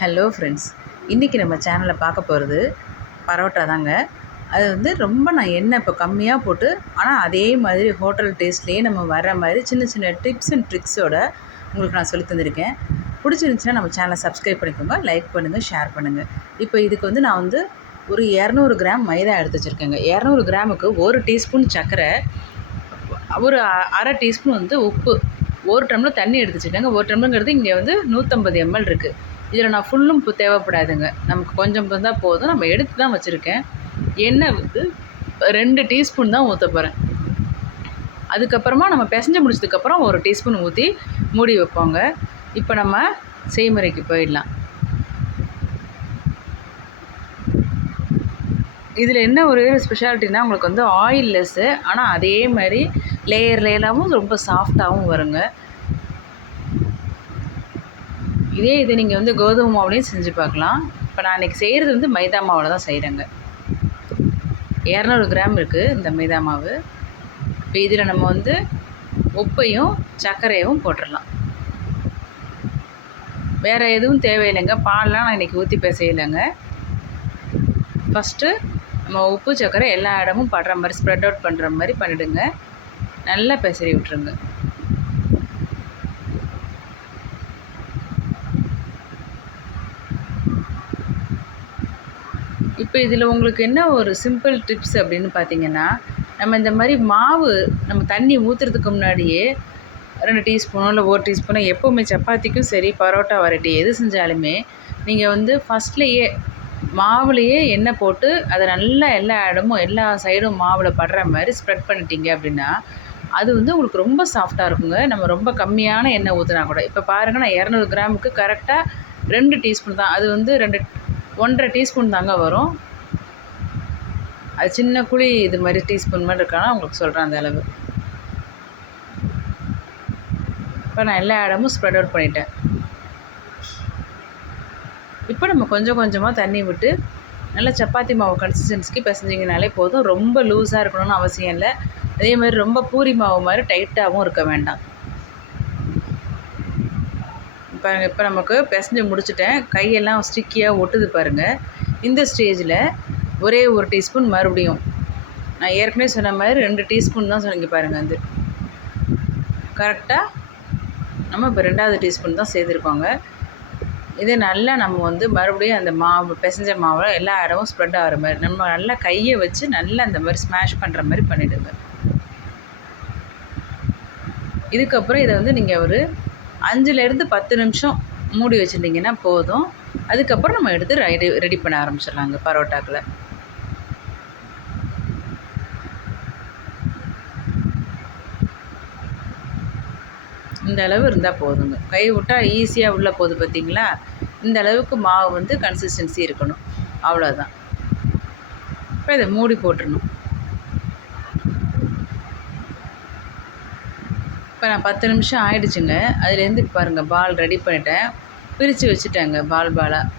Hello friends இன்றைக்கி நம்ம சேனலில் பார்க்க போகிறது பரோட்டா தாங்க. அது வந்து ரொம்ப நான் எண்ணெய் இப்போ கம்மியாக போட்டு ஆனால் அதே மாதிரி ஹோட்டல் டேஸ்ட்லேயே நம்ம வர மாதிரி சின்ன சின்ன டிப்ஸ் அண்ட் ட்ரிக்ஸோட உங்களுக்கு நான் சொல்லி தந்திருக்கேன். பிடிச்சிருந்துச்சின்னா நம்ம சேனலை சப்ஸ்கிரைப் பண்ணிக்கோங்க லைக் பண்ணுங்கள் ஷேர் பண்ணுங்கள் இப்போ இதுக்கு வந்து நான் வந்து ஒரு இரநூறு கிராம் மைதா எடுத்து வச்சுருக்கேங்க. இரநூறு கிராமுக்கு ஒரு டீஸ்பூன் சர்க்கரை ஒரு அரை டீஸ்பூன் வந்து உப்பு ஒரு டம்ளர் தண்ணி எடுத்து வச்சுருக்காங்க. ஒரு டம்ளருங்கிறது இங்கே வந்து நூற்றம்பது எம்எல் இருக்குது இதில் நான் ஃபுல்லும் இப்போ தேவைப்படாதுங்க. நமக்கு கொஞ்சம் இருந்தால் போதும். நம்ம எடுத்து தான் வச்சுருக்கேன். எண்ணெய் வந்து ரெண்டு டீஸ்பூன் தான் ஊற்ற போகிறேன் அதுக்கப்புறமா நம்ம பிசைஞ்சு முடிச்சதுக்கப்புறம் ஒரு டீஸ்பூன் ஊற்றி மூடி வைப்போங்க. இப்போ நம்ம செய்முறைக்கு போயிடலாம். இதில் என்ன ஒரு ஸ்பெஷாலிட்டினா உங்களுக்கு வந்து ஆயில் லெஸ்ஸு ஆனால் அதே மாதிரி லேயர் லேயராகவும் ரொம்ப சாஃப்டாகவும் வருங்க. இதே இது நீங்கள் வந்து கோதுமை மாவுலேயும் செஞ்சு பார்க்கலாம். இப்போ நான் இன்றைக்கி செய்கிறது வந்து மைதா மாவில் தான் செய்கிறேங்க இரநூறு கிராம் இருக்குது இந்த மைதா மாவு. இப்போ இதில் நம்ம வந்து உப்பையும் சர்க்கரையும் போட்டுடலாம் வேறு எதுவும் தேவையில்லைங்க. பால்லாம் நான் இன்றைக்கி ஊற்றி பேசையில்லைங்க ஃபஸ்ட்டு நம்ம உப்பு சர்க்கரை எல்லா இடமும் படுற மாதிரி ஸ்ப்ரெட் அவுட் பண்ணுற மாதிரி பண்ணிவிடுங்க நல்லா பெசரி விட்டுருங்க. இப்போ இதில் உங்களுக்கு என்ன ஒரு சிம்பிள் டிப்ஸ் அப்படின்னு பார்த்தீங்கன்னா நம்ம இந்த மாதிரி மாவு நம்ம தண்ணி ஊற்றுறதுக்கு முன்னாடியே ரெண்டு டீஸ்பூனோ இல்லை ஒரு டீஸ்பூனோ எப்போவுமே சப்பாத்திக்கும் சரி பரோட்டா வரட்டி எது செஞ்சாலுமே நீங்கள் வந்து ஃபஸ்ட்லேயே மாவுலேயே எண்ணெய் போட்டு அதை நல்லா எல்லா இடமும் எல்லா சைடும் மாவில் படுற மாதிரி ஸ்ப்ரெட் பண்ணிட்டீங்க அப்படின்னா அது வந்து உங்களுக்கு ரொம்ப சாஃப்டாக இருக்குங்க. நம்ம ரொம்ப கம்மியான எண்ணெய் ஊற்றினா கூட. இப்போ பாருங்கள் நான் இரநூறு கிராமுக்கு கரெக்டாக ரெண்டு டீஸ்பூன் தான். அது வந்து ரெண்டு ஒன்றரை டீஸ்பூன் தாங்க வரும். அது சின்ன குழி இது மாதிரி டீஸ்பூன் மாதிரி இருக்கானா உங்களுக்கு சொல்கிறேன் அந்த அளவு. இப்போ நான் எல்லா இடமும் ஸ்ப்ரெட் அவுட் பண்ணிட்டேன். இப்போ நம்ம கொஞ்சம் கொஞ்சமாக தண்ணி விட்டு நல்லா சப்பாத்தி மாவு கன்சிஸ்டன்சிக்கு பிசைஞ்சிங்கனாலே போதும். ரொம்ப லூஸாக இருக்கணும்னு அவசியம் இல்லை. அதே மாதிரி ரொம்ப பூரி மாவு மாதிரி டைட்டாகவும் இருக்க வேண்டாம். இப்போ இப்போ நமக்கு பிசைஞ்சு முடிச்சிட்டேன். கையெல்லாம் ஸ்டிக்கியாக ஒட்டுது பாருங்கள் இந்த ஸ்டேஜில் ஒரே ஒரு டீஸ்பூன் மறுபடியும். நான் ஏற்கனவே சொன்ன மாதிரி ரெண்டு டீஸ்பூன் தான் சொன்னீங்க பாருங்கள் அது கரெக்டாக நம்ம இப்போ ரெண்டாவது டீஸ்பூன் தான் சேர்த்துருக்கோங்க. இது நல்லா நம்ம வந்து மறுபடியும் அந்த மாவு பிசைஞ்ச மாவில் எல்லா இடமும் ஸ்ப்ரெட் ஆகிற மாதிரி நம்ம நல்லா கையை வச்சு நல்லா அந்த மாதிரி ஸ்மாஷ் பண்ணுற மாதிரி பண்ணிவிடுங்க இதுக்கப்புறம் இதை வந்து நீங்கள் ஒரு அஞ்சுலேருந்து பத்து நிமிஷம் மூடி வச்சுருந்தீங்கன்னா போதும். அதுக்கப்புறம் நம்ம எடுத்து ரெடி ரெடி பண்ண ஆரம்பிச்சிடலாங்க பரோட்டாக்கில். இந்த அளவு இருந்தால் போதுங்க. கை விட்டால் ஈஸியாக உள்ளே போகுது பார்த்தீங்களா இந்த அளவுக்கு மாவு வந்து கன்சிஸ்டன்சி இருக்கணும். அவ்வளோதான் இப்போ இதை மூடி போட்டுடணும் இப்போ நான் பத்து நிமிஷம் ஆயிடுச்சுங்க. அதுலேருந்து இப்போ பாருங்கள் பால் ரெடி பண்ணிட்டேன். பிரித்து வச்சுட்டேங்க பால் பாலாக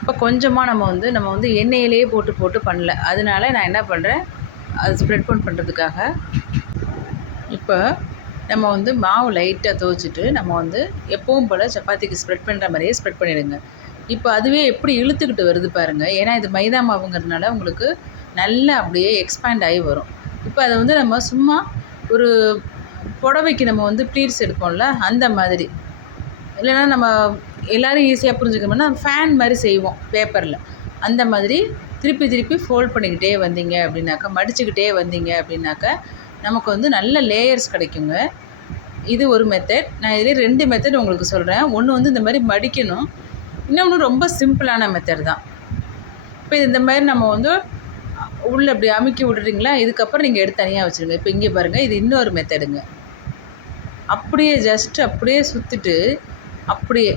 இப்போ கொஞ்சமாக நம்ம வந்து நம்ம வந்து எண்ணெயிலேயே போட்டு போட்டு பண்ணல. அதனால நான் என்ன பண்ணுறேன் அது ஸ்ப்ரெட் பண்ண பண்ணுறதுக்காக இப்போ நம்ம வந்து மாவு லைட்டாக துவச்சிட்டு நம்ம வந்து எப்பவும் போல் சப்பாத்திக்கு ஸ்ப்ரெட் பண்ணுற மாதிரியே ஸ்ப்ரெட் பண்ணிடுங்க. இப்போ அதுவே எப்படி இழுத்துக்கிட்டு வருது பாருங்கள் ஏன்னா இது மைதா மாவுங்கிறதுனால உங்களுக்கு நல்லா அப்படியே எக்ஸ்பேண்ட் ஆகி வரும். இப்போ அதை வந்து நம்ம சும்மா ஒரு புடவைக்கு நம்ம வந்து ப்ளீட்ஸ் எடுப்போம்ல அந்த மாதிரி. இல்லைன்னா நம்ம எல்லோரும் ஈஸியாக புரிஞ்சுக்கணும்னா ஃபேன் மாதிரி செய்வோம் பேப்பரில் அந்த மாதிரி திருப்பி திருப்பி ஃபோல்ட் பண்ணிக்கிட்டே வந்தீங்க அப்படின்னாக்கா மடிச்சுக்கிட்டே வந்தீங்க அப்படின்னாக்கா நமக்கு வந்து நல்ல லேயர்ஸ் கிடைக்குங்க. இது ஒரு மெத்தட் நான் இதிலே ரெண்டு மெத்தட் உங்களுக்கு சொல்கிறேன் ஒன்று வந்து இந்த மாதிரி மடிக்கணும். இன்னொன்று ரொம்ப சிம்பிளான மெத்தட் தான். இப்போ இது இந்த மாதிரி நம்ம வந்து உள்ளே இப்படி அமுக்கி விடுறீங்களா? இதுக்கப்புறம் நீங்கள் எடுத்து தனியாக வச்சுருங்க. இப்போ இங்கே பாருங்கள் இது இன்னொரு மெத்தடுங்க அப்படியே ஜஸ்ட் அப்படியே சுற்றிட்டு அப்படியே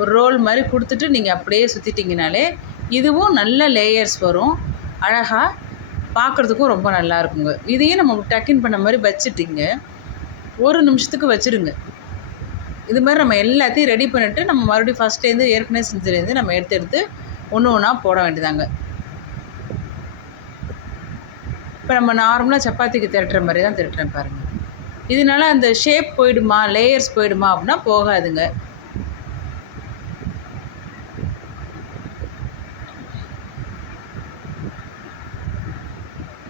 ஒரு ரோல் மாதிரி கொடுத்துட்டு நீங்கள் அப்படியே சுற்றிட்டிங்கனாலே இதுவும் நல்ல லேயர்ஸ் வரும். அழகாக பார்க்குறதுக்கும் ரொம்ப நல்லா இருக்குங்க. இதையும் நம்ம டக்கின் பண்ண மாதிரி வச்சுட்டிங்க. ஒரு நிமிஷத்துக்கு வச்சுருங்க. இது மாதிரி நம்ம எல்லாத்தையும் ரெடி பண்ணிவிட்டு நம்ம மறுபடியும் ஃபஸ்ட்டேருந்து ஏற்கனவே செஞ்சுலேருந்து நம்ம எடுத்து எடுத்து ஒன்று ஒன்றா போட வேண்டியதாங்க. இப்போ நம்ம நார்மலாக சப்பாத்திக்கு திரட்டுற மாதிரி தான் திரட்டுறேன் பாருங்கள் இதனால அந்த ஷேப் போயிடுமா லேயர்ஸ் போயிடுமா அப்படின்னா போகாதுங்க.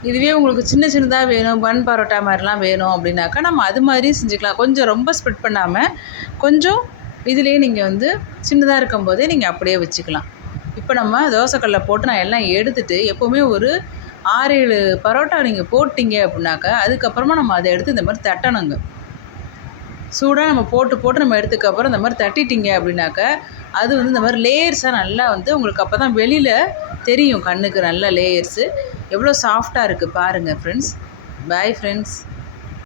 இதுவே உங்களுக்கு சின்ன சின்னதாக வேணும் பன் பரோட்டா மாதிரிலாம் வேணும் அப்படின்னாக்கா நம்ம அது மாதிரியும் செஞ்சுக்கலாம். கொஞ்சம் ரொம்ப ஸ்ப்ரெட் பண்ணாமல் கொஞ்சம் இதுலேயே நீங்கள் வந்து சின்னதாக இருக்கும்போதே நீங்கள் அப்படியே வச்சுக்கலாம். இப்போ நம்ம தோசைக்கல்லில் போட்டு நான் எல்லாம் எடுத்துகிட்டு எப்போவுமே ஒரு ஆறு ஏழு பரோட்டா நீங்கள் போட்டிங்க அப்படின்னாக்கா அதுக்கப்புறமா நம்ம அதை எடுத்து இந்த மாதிரி தட்டணுங்க. சூடாக நம்ம போட்டு போட்டு நம்ம எடுத்துக்கப்புறம் இந்த மாதிரி தட்டிட்டீங்க அப்படின்னாக்கா அது வந்து இந்த மாதிரி லேயர்ஸாக நல்லா வந்து உங்களுக்கு அப்போ தான் வெளியில் தெரியும் கண்ணுக்கு நல்ல லேயர்ஸு எவ்வளோ சாஃப்டாக இருக்குது பாருங்கள் ஃப்ரெண்ட்ஸ் பாய் ஃப்ரெண்ட்ஸ்